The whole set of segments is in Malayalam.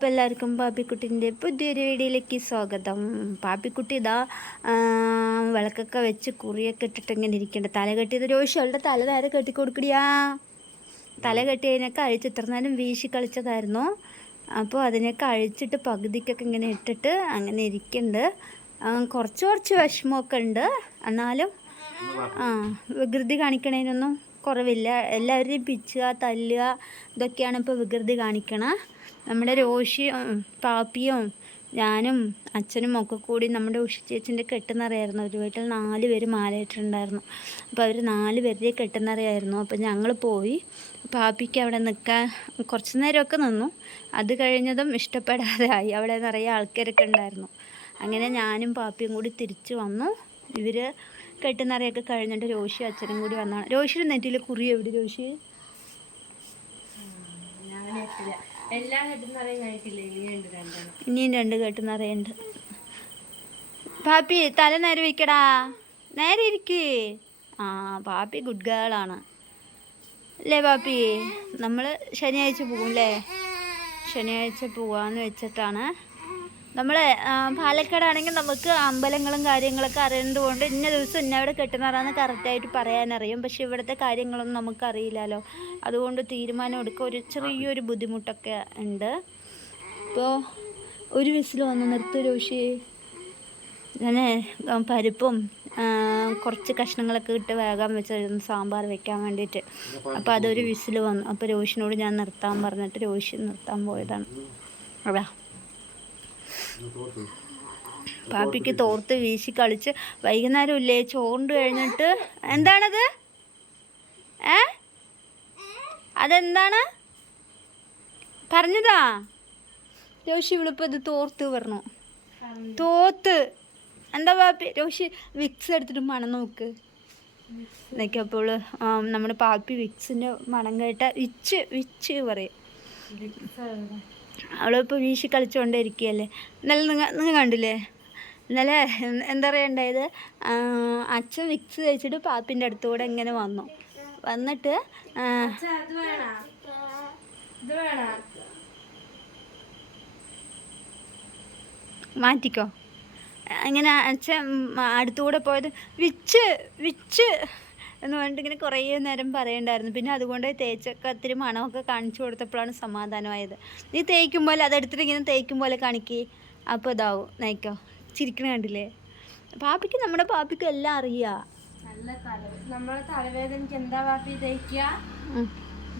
അപ്പോൾ എല്ലാവർക്കും പാപ്പിക്കുട്ടിന്റെ പുതിയൊരു വീഡിയോയിലേക്ക് സ്വാഗതം. പാപ്പിക്കുട്ടി ഇതാ വിളക്കൊക്കെ വെച്ച് കുറിയൊക്കെ ഇട്ടിട്ട് ഇങ്ങനെ ഇരിക്കേണ്ട. തല കെട്ടിയത് രോഷി അവളുടെ തല നേരെ കെട്ടി കൊടുക്കടിയാ. തല കെട്ടിയതിനൊക്കെ അഴിച്ച് ഇത്ര നേരം വീശി കളിച്ചതായിരുന്നു. അപ്പോൾ അതിനൊക്കെ അഴിച്ചിട്ട് പകുതിക്കൊക്കെ ഇങ്ങനെ ഇട്ടിട്ട് അങ്ങനെ ഇരിക്കുന്നുണ്ട് കുറച്ച് കുറച്ച് വിഷമമൊക്കെ ഉണ്ട്. എന്നാലും ആ വികൃതി കാണിക്കണതിനൊന്നും കുറവില്ല. എല്ലാവരെയും പിച്ചുക തല്ലുക ഇതൊക്കെയാണ് ഇപ്പോൾ വികൃതി കാണിക്കണ. നമ്മുടെ രോഷിയും പാപ്പിയും ഞാനും അച്ഛനും ഒക്കെ കൂടി നമ്മുടെ ഉഷ കെട്ടുന്നറിയായിരുന്നു ഒരു വീട്ടിൽ നാല് പേര് മാലയിട്ടിട്ടുണ്ടായിരുന്നു. അപ്പോൾ അവർ നാല് പേരുടെ കെട്ടുന്നറിയായിരുന്നു അപ്പോൾ ഞങ്ങൾ പോയി. പാപ്പിക്ക് അവിടെ നിൽക്കാൻ കുറച്ച് നേരമൊക്കെ നിന്നു. അത് കഴിഞ്ഞതും ഇഷ്ടപ്പെടാതെ ആയി. അവിടെ നിറയെ ആൾക്കാരൊക്കെ ഉണ്ടായിരുന്നു. അങ്ങനെ ഞാനും പാപ്പിയും കൂടി തിരിച്ചു വന്നു. ഇവർ കെട്ടുന്നറിയൊക്കെ കഴിഞ്ഞിട്ട് രോഷി അച്ഛനും കൂടി വന്നാണ്. രോഷിയുടെ നെറ്റിൽ കുറി എവിടെ രോഷി? ഇനിയും രണ്ട് കെട്ടുന്നറിയുണ്ട് പാപ്പി തല നേരെ വെക്കടാ. നേരെ ഇരിക്കേ. ആ പാപ്പി ഗുഡ് ഗേളാണ് അല്ലേ പാപ്പി? നമ്മൾ ശനിയാഴ്ച പോകും അല്ലേ? ശനിയാഴ്ച പോവാന്ന് വെച്ചിട്ടാണ് നമ്മൾ പാലക്കാടാണെങ്കിൽ നമുക്ക് അമ്പലങ്ങളും കാര്യങ്ങളൊക്കെ അറിയുന്നത് കൊണ്ട് ഇന്ന ദിവസം ഇന്ന അവിടെ കെട്ടുന്നറാന്ന് കറക്റ്റായിട്ട് പറയാനറിയും. പക്ഷെ ഇവിടുത്തെ കാര്യങ്ങളൊന്നും നമുക്കറിയില്ലല്ലോ. അതുകൊണ്ട് തീരുമാനം എടുക്കുക ഒരു ചെറിയൊരു ബുദ്ധിമുട്ടൊക്കെ ഉണ്ട്. ഇപ്പോൾ ഒരു വിസിൽ വന്ന്. നിർത്തൂ രോഷി അങ്ങനെ പരിപ്പും കുറച്ച് കഷ്ണങ്ങളൊക്കെ ഇട്ട് വേഗം വെച്ചായിരുന്നു സാമ്പാർ വെക്കാൻ വേണ്ടിയിട്ട്. അപ്പോൾ അതൊരു വിസിൽ വന്നു. അപ്പോൾ രോഷിനോട് ഞാൻ നിർത്താൻ പറഞ്ഞിട്ട് രോഷി നിർത്താൻ പോയതാണ്. അതാ. പാപ്പിക്ക് തോർത്ത് വീശി കളിച്ച് വൈകുന്നേരം ഇല്ലേ? ചോണ്ട് കഴിഞ്ഞിട്ട് എന്താണത്? ഏ? അതെന്താണ്? പറഞ്ഞതാ. രോഷി വിളിപ്പ് ഇത് തോർത്ത് പറഞ്ഞു. തോത്ത്. എന്താ പാപ്പി? രോഷി വിക്സ് എടുത്തിട്ട് മണം നോക്ക്. എന്നൊക്കെയപ്പോൾ നമ്മുടെ പാപ്പി വിക്സിന്റെ മണം കേട്ട വിച്ച് വിച്ച് പറയും. അവളിപ്പോൾ വീശി കളിച്ചുകൊണ്ടേ ഇരിക്കുകയല്ലേ ഇന്നലെ നിങ്ങൾ നിങ്ങൾ കണ്ടില്ലേ? ഇന്നലെ എന്താ പറയുക ഉണ്ടായത്? അച്ഛൻ വിക്സ് കഴിച്ചിട്ട് പാപ്പിന്റെ അടുത്തുകൂടെ ഇങ്ങനെ വന്നു. വന്നിട്ട് മാറ്റിക്കോ. അങ്ങനെ അച്ഛൻ അടുത്തുകൂടെ പോയത് വിച്ച് വിച്ച്. എന്ന് പറഞ്ഞിട്ട് ഇങ്ങനെ കുറേ നേരം പറയണ്ടായിരുന്നു. പിന്നെ അതുകൊണ്ട് തേച്ചൊക്കെ ഒത്തിരി മണമൊക്കെ കാണിച്ചു കൊടുത്തപ്പോഴാണ് സമാധാനമായത്. നീ തേക്കുമ്പോൾ അതെടുത്തിട്ട് ഇങ്ങനെ തേക്കും പോലെ കാണിക്കി. അപ്പോൾ ഇതാവും. നയിക്കോ. ചിരിക്കണ കണ്ടില്ലേ? പാപ്പിക്ക് നമ്മുടെ പാപ്പിക്ക് എല്ലാം അറിയാം. നല്ല തല നമ്മളെ തലവേദനക്ക് എന്താ പാപ്പി തേക്കുക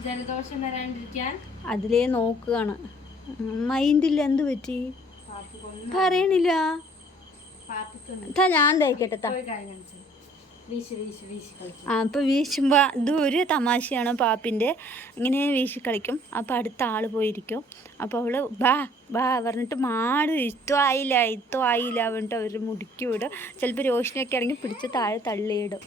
ജലദോഷം വരാണ്ടിരിക്കാൻ? അതിലേ നോക്കുകയാണ്. മൈൻഡിൽ എന്ത് പറ്റി? പറയണില്ല. താ ഞാൻ തേക്കട്ടെ താ അപ്പോൾ വീശുമ്പോൾ ഇത് ഒരു തമാശയാണ് പാപ്പിന്റെ ഇങ്ങനെ വീശി കളിക്കും. അപ്പോൾ അടുത്ത ആൾ പോയിരിക്കും. അപ്പോൾ അവൾ ബാ ബാ പറഞ്ഞിട്ട് മാട് ഇത്തും ആയില്ല ഇത്തും ആയില്ല പറഞ്ഞിട്ട് അവർ മുടുക്കി വിടും. ചിലപ്പോൾ രോഷിനൊക്കെ ആണെങ്കിൽ പിടിച്ച് താഴെ തള്ളിയിടും.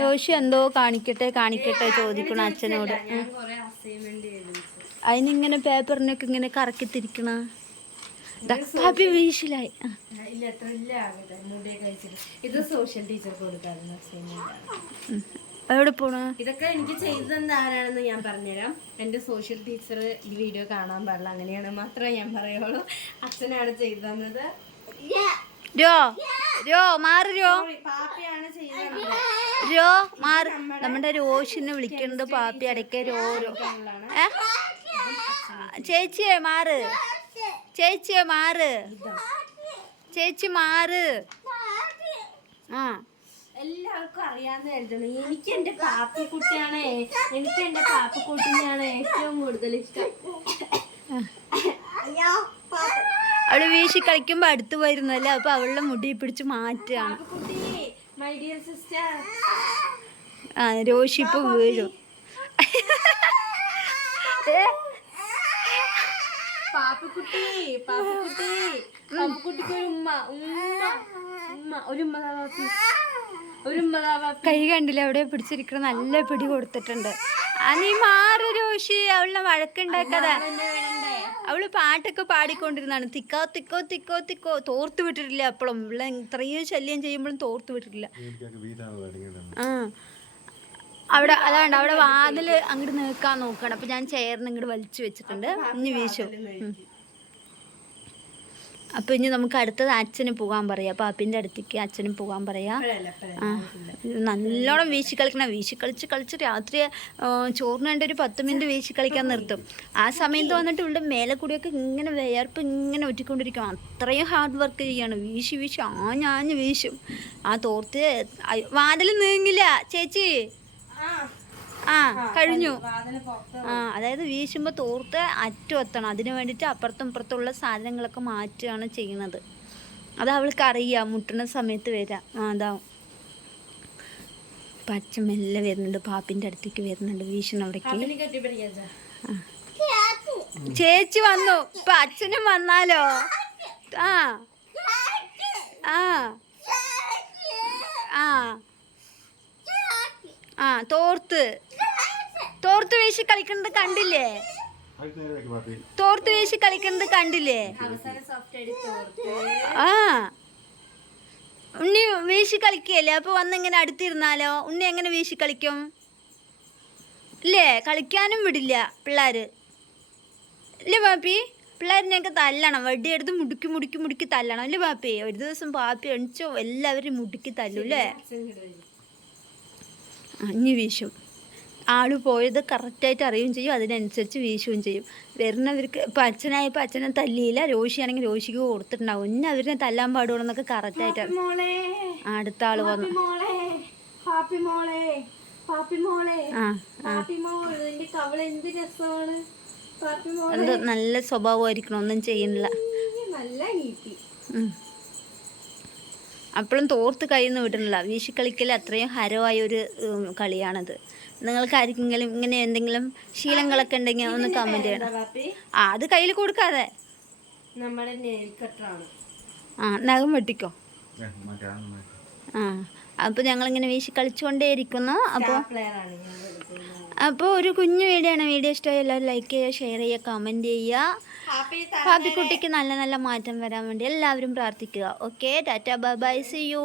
രോഷി എന്തോ കാണിക്കട്ടെ കാണിക്കട്ടെ ചോദിക്കണം അച്ഛനോട്. അതിനിങ്ങനെ പേപ്പറിനൊക്കെ ഇങ്ങനെ കറക്കി പാപ്പി വീശിലായി. ഇല്ല എത്ര ഇല്ല ആകട്ടെ. മുടിയൊക്കെ കഴിച്ചിട്ട്. ഇത് സോഷ്യൽ ടീച്ചർക്ക് അസൈൻമെന്റ് എവിടെ പോണ? ഇതൊക്കെ എനിക്ക് ചെയ്തു തന്ന ആരാണെന്ന് ഞാൻ പറഞ്ഞുതരാം. എന്റെ സോഷ്യൽ ടീച്ചർ ഈ വീഡിയോ കാണാൻ പാടില്ല. അങ്ങനെയാണ് മാത്രമേ ഞാൻ പറയുള്ളൂ. അച്ഛനാണ് ചെയ്തു തന്നത് രോ രോ മാറി രോ. Sorry, പാപ്പയാണ് ചെയ്തു രോ മാറി. നമ്മുടെ രോഷിനെ വിളിക്കുന്നത് പാപ്പി അടയ്ക്ക രോ രോ ചേച്ചിയെ മാറ്. ചേച്ചിയെ മാറ്. ചേച്ചി മാറ്. ആ. എല്ലാവർക്കും അറിയാന്ന് കരുതണം എനിക്ക് എന്റെ പാപ്പിക്കുട്ടിയാണ് എനിക്ക് എന്റെ പാപ്പിക്കുട്ടിനെയാണ് ഏറ്റവും കൂടുതൽ ഇഷ്ടം. അവൾ വീശി കളിക്കുമ്പോ അടുത്ത് വരുന്നല്ലേ അപ്പൊ അവളുടെ മുടി പിടിച്ച് മാറ്റുകയാണ്. പാപ്പിക്കുട്ടി മൈ ഡിയർ സിസ്റ്റർ ആ രോഷിപ്പ് വീഴും. ഏ, പാപ്പിക്കുട്ടി പാപ്പക്കുട്ടി. പാപ്പക്കുട്ടിക്ക് ഒരു ഉമ്മ ഉമ്മ ഉമ്മ ഒരു ഉമ്മ താ ഒരു ഉമ്മ താ കൈ കണ്ടില്ല അവിടെ പിടിച്ചിരിക്കണ നല്ല പിടി കൊടുത്തിട്ടുണ്ട്. നീ മാറ് രോഷി അവളെ വഴക്കുണ്ടാക്കാതെ. അവൾ പാട്ടൊക്കെ പാടിക്കൊണ്ടിരുന്നാണ് തിക്കോ തിക്കോ തിക്കോ തിക്കോ. തോർത്ത് വിട്ടിട്ടില്ല അപ്പോഴും ഇവിടെ ഇത്രയും ശല്യം ചെയ്യുമ്പോഴും തോർത്ത് വിട്ടിട്ടില്ല. ആ. അവിടെ അതാണ്ട് അവിടെ വാതിൽ അങ്ങോട്ട് നീക്കാൻ നോക്കണം. അപ്പൊ ഞാൻ ചെയറിന് ഇങ്ങോട്ട് വലിച്ചു വെച്ചിട്ടുണ്ട്. ഇനി വീശു. അപ്പൊ ഇനി നമുക്ക് അടുത്തത് അച്ഛന് പോകാൻ പറയാം. അപ്പൊ അപ്പിന്റെ അടുത്തേക്ക് അച്ഛന് പോകാൻ പറയാ. നല്ലോണം വീശി കളിക്കണം. വീശി കളിച്ച് കളിച്ച് രാത്രി ചോറിന് വേണ്ട ഒരു പത്ത് മിനിറ്റ് വീശി കളിക്കാൻ നിർത്തും. ആ സമയത്ത് വന്നിട്ട് ഇവിടെ മേലെ കൂടിയൊക്കെ ഇങ്ങനെ വിയർപ്പ് ഇങ്ങനെ ഒറ്റിക്കൊണ്ടിരിക്കും അത്രയും ഹാർഡ് വർക്ക് ചെയ്യാണ്. വീശി വീശി ആഞ്ഞാഞ്ഞ് വീശും. ആ തോർത്ത് വാതിൽ നീങ്ങില്ല ചേച്ചി. ആ, കഴിഞ്ഞു. ആ അതായത് വീശുമ്പോൾ തോർത്ത് അറ്റം എത്തണം. അതിന് വേണ്ടിയിട്ട് അപ്പുറത്തും ഇപ്പുറത്തുള്ള സാധനങ്ങളൊക്കെ മാറ്റുകയാണ് ചെയ്യുന്നത്. അത് അവൾക്ക് അറിയാം. മുട്ടുന്ന സമയത്ത് വരാം. ആ അതാവും പച്ച മെല്ലെ വരുന്നുണ്ട്. പാപ്പിന്റെ അടുത്തേക്ക് വരുന്നുണ്ട് വീശുന്ന അവിടെ പാപ്പിനെ കെട്ടിപ്പിടിക്കാ ചേച്ചി വന്നു. ഇപ്പൊ അച്ഛനും വന്നാലോ? ആ. ആ. ആ. ആ തോർത്ത്. തോർത്ത് വീശി കളിക്കുന്നത് കണ്ടില്ലേ? തോർത്ത് വീശി കളിക്കുന്നത് കണ്ടില്ലേ? ആ. ഉണ്ണി വീശി കളിക്കുകയല്ലേ? അപ്പൊ വന്നിങ്ങനെ അടുത്തിരുന്നാലോ? ഉണ്ണി എങ്ങനെ വീശി കളിക്കും? ഇല്ലേ? കളിക്കാനും വിടില്ല പിള്ളേര്. ഇല്ലേ പാപ്പി പിള്ളേരിനെയൊക്കെ തല്ലണം. വടിയെടുത്ത് മുടുക്കി മുടുക്കി മുടുക്കി തല്ലണം. ഇല്ലേ പാപ്പി ഒരു ദിവസം പാപ്പി എണിച്ചോ എല്ലാവരും മുടുക്കി തല്ലു അല്ലേ അഞ്ഞ് വീശും ആൾ പോയത് കറക്റ്റായിട്ട് അറിയുകയും ചെയ്യും അതിനനുസരിച്ച് വീശുകയും ചെയ്യും. വരുന്നവർക്ക് ഇപ്പം അച്ഛനായപ്പോൾ അച്ഛനെ തല്ലിയില്ല രോഷിയാണെങ്കിൽ രോഷിക്ക് കൊടുത്തിട്ടുണ്ടാവും. ഇന്ന അവരിനെ തല്ലാൻ പാടുള്ളൂ കറക്റ്റായിട്ട് അടുത്ത ആൾ വന്നു. എന്ത് നല്ല സ്വഭാവമായിരിക്കണം ഒന്നും ചെയ്യുന്നില്ല നല്ല. അപ്പോഴും തോർത്ത് കഴിയുന്ന വീട്ടിലുള്ള വിടുന്നില്ല വീശിക്കളിക്കൽ അത്രയും ഹരമായ ഒരു കളിയാണത്. നിങ്ങൾക്ക് ആർക്കെങ്കിലും ഇങ്ങനെ എന്തെങ്കിലും ശീലങ്ങളൊക്കെ ഉണ്ടെങ്കിൽ ഒന്ന് കമന്റ് ചെയ്യണം. ആ അത് കയ്യിൽ കൊടുക്കാതെ. നമ്മുടെ നെയിൽ കട്ടറാണ് ആ നഖം വെട്ടിക്കോ? ആ. അപ്പോൾ ഞങ്ങളിങ്ങനെ വീശി കളിച്ചുകൊണ്ടേ ഇരിക്കുന്നു അപ്പോൾ അപ്പോൾ ഒരു കുഞ്ഞു വീഡിയോ ആണ്. വീഡിയോ ഇഷ്ടമായി എല്ലാവരും ലൈക്ക് ചെയ്യുക ഷെയർ ചെയ്യുക കമന്റ് ചെയ്യുക. ഹാപ്പി കുട്ടിക്ക് നല്ല നല്ല മാറ്റം വരാൻ വേണ്ടി എല്ലാവരും പ്രാർത്ഥിക്കുക. Okay tata bye bye see you